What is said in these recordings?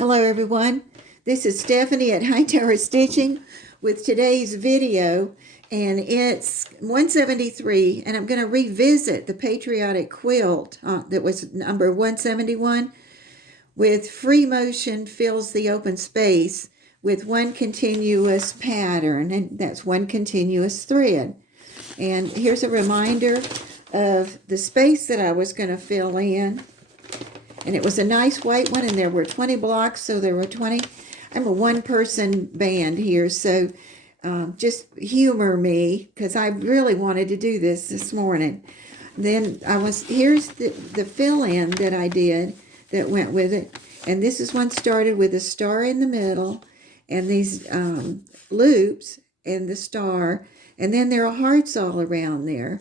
Hello everyone, this is Stephanie at Hightower Stitching with today's video, and it's 173, and I'm going to revisit the Patriotic Quilt that was number 171 with free motion fills the open space with one continuous pattern, and that's one continuous thread. And here's a reminder of the space that I was going to fill in. And it was a nice white one, and there were 20 blocks, so there were 20. I'm a one-person band here, so just humor me, because I really wanted to do this morning. Then here's the fill-in that I did that went with it. And this is one started with a star in the middle, and these loops, and the star. And then there are hearts all around there,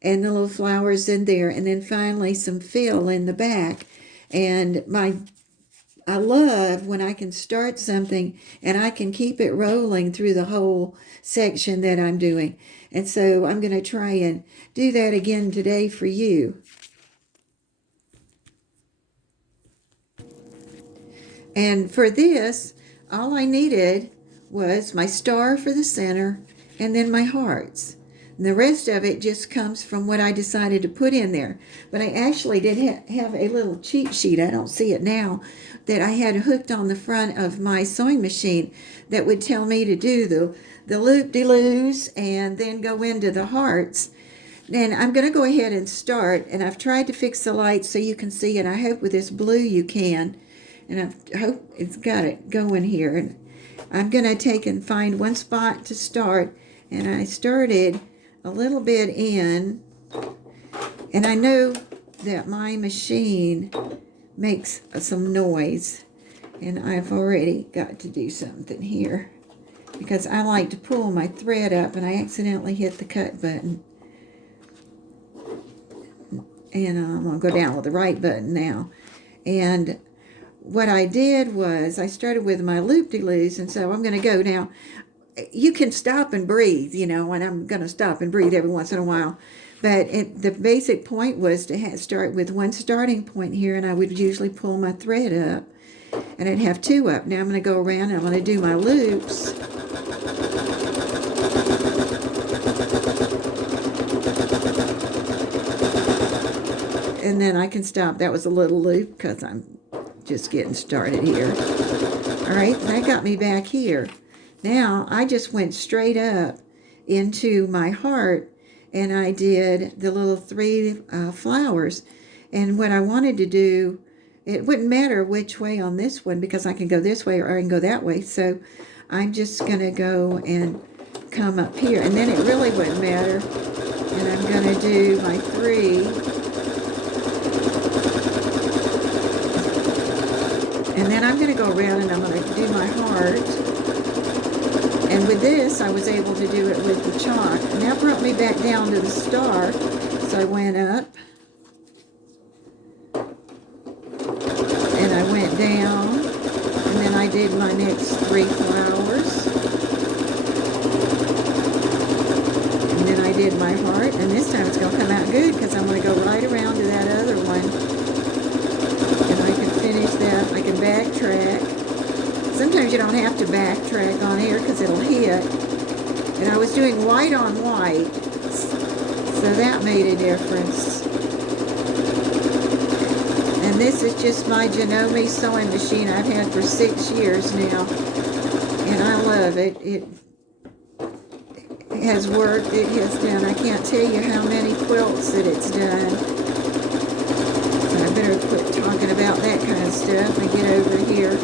and the little flowers in there, and then finally some fill in the back. And I love when I can start something and I can keep it rolling through the whole section that I'm doing. And so I'm going to try and do that again today for you. And for this, all I needed was my star for the center and then my hearts. And the rest of it just comes from what I decided to put in there. But I actually did have a little cheat sheet, I don't see it now, that I had hooked on the front of my sewing machine that would tell me to do the loop-de-loos and then go into the hearts. And I'm going to go ahead and start, and I've tried to fix the light so you can see it. I hope with this blue you can. And I hope it's got it going here. And I'm going to take and find one spot to start, and I started a little bit in, and I know that my machine makes some noise, and I've already got to do something here because I like to pull my thread up, and I accidentally hit the cut button. And I'm going to go down with the right button now. And what I did was I started with my loop-de-loos, and so I'm going to go now. You can stop and breathe, and I'm going to stop and breathe every once in a while. But the basic point was to start with one starting point here, and I would usually pull my thread up, and I'd have two up. Now I'm going to go around, and I'm going to do my loops. And then I can stop. That was a little loop because I'm just getting started here. All right, that got me back here. Now, I just went straight up into my heart, and I did the little three flowers. And what I wanted to do, it wouldn't matter which way on this one, because I can go this way or I can go that way. So I'm just going to go and come up here. And then it really wouldn't matter. And I'm going to do my three. And then I'm going to go around and I'm going to do my heart. And with this, I was able to do it with the chalk. And that brought me back down to the star. So I went up. And I went down. And then I did my next three flowers. And then I did my heart. And this time it's going to come out good because I'm going to go right around to that other one. And I can finish that. I can backtrack. Sometimes you don't have to backtrack on here because it'll hit. And I was doing white on white, so that made a difference. And this is just my Janome sewing machine I've had for 6 years now. And I love it. It has worked. It has done. I can't tell you how many quilts that it's done. So I better quit talking about that kind of stuff and get over here.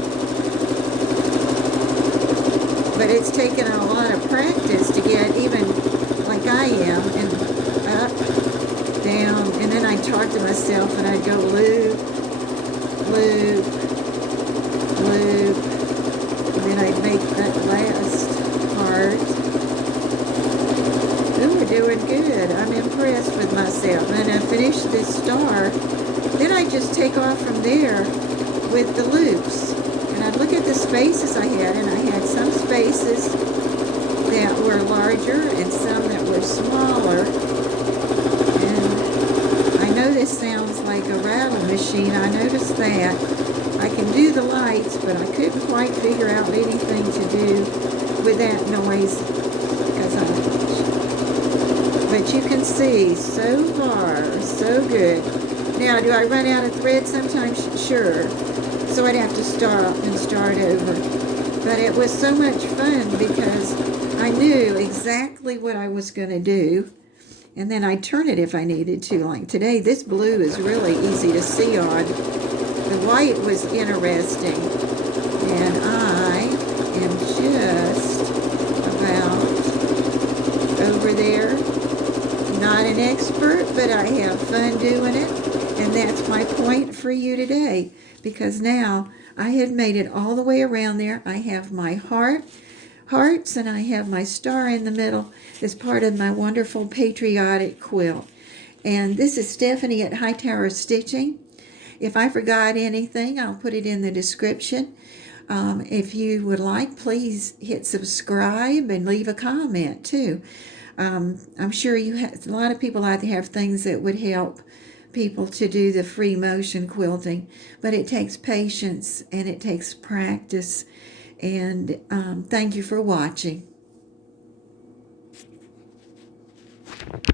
But it's taken a lot of practice to get even like I am, and up, down, and then I'd talk to myself and I'd go loop, loop, loop, and then I'd make that last part. Ooh, we're doing good. I'm impressed with myself. And I finished this star. Then I just take off from there with the loops. And I'd look at the spaces I had, and I had some spaces that were larger and some that were smaller. And I know this sounds like a rattle machine. I noticed that. I can do the lights, but I couldn't quite figure out anything to do with that noise. But you can see, so far, so good. Now, do I run out of thread sometimes? Sure. So I'd have to stop and start over. But it was so much fun because I knew exactly what I was going to do. And then I'd turn it if I needed to. Like today, this blue is really easy to see on. The white was interesting. And I am just about over there. Not an expert, but I have fun doing it. And that's my point for you today. Because now I have made it all the way around there. I have my hearts, and I have my star in the middle as part of my wonderful Patriotic Quilt. And this is Stephanie at Hightower Stitching. If I forgot anything, I'll put it in the description. If you would like, please hit subscribe and leave a comment too. I'm sure a lot of people out there have things that would help people to do the free motion quilting, but it takes patience and it takes practice. And thank you for watching.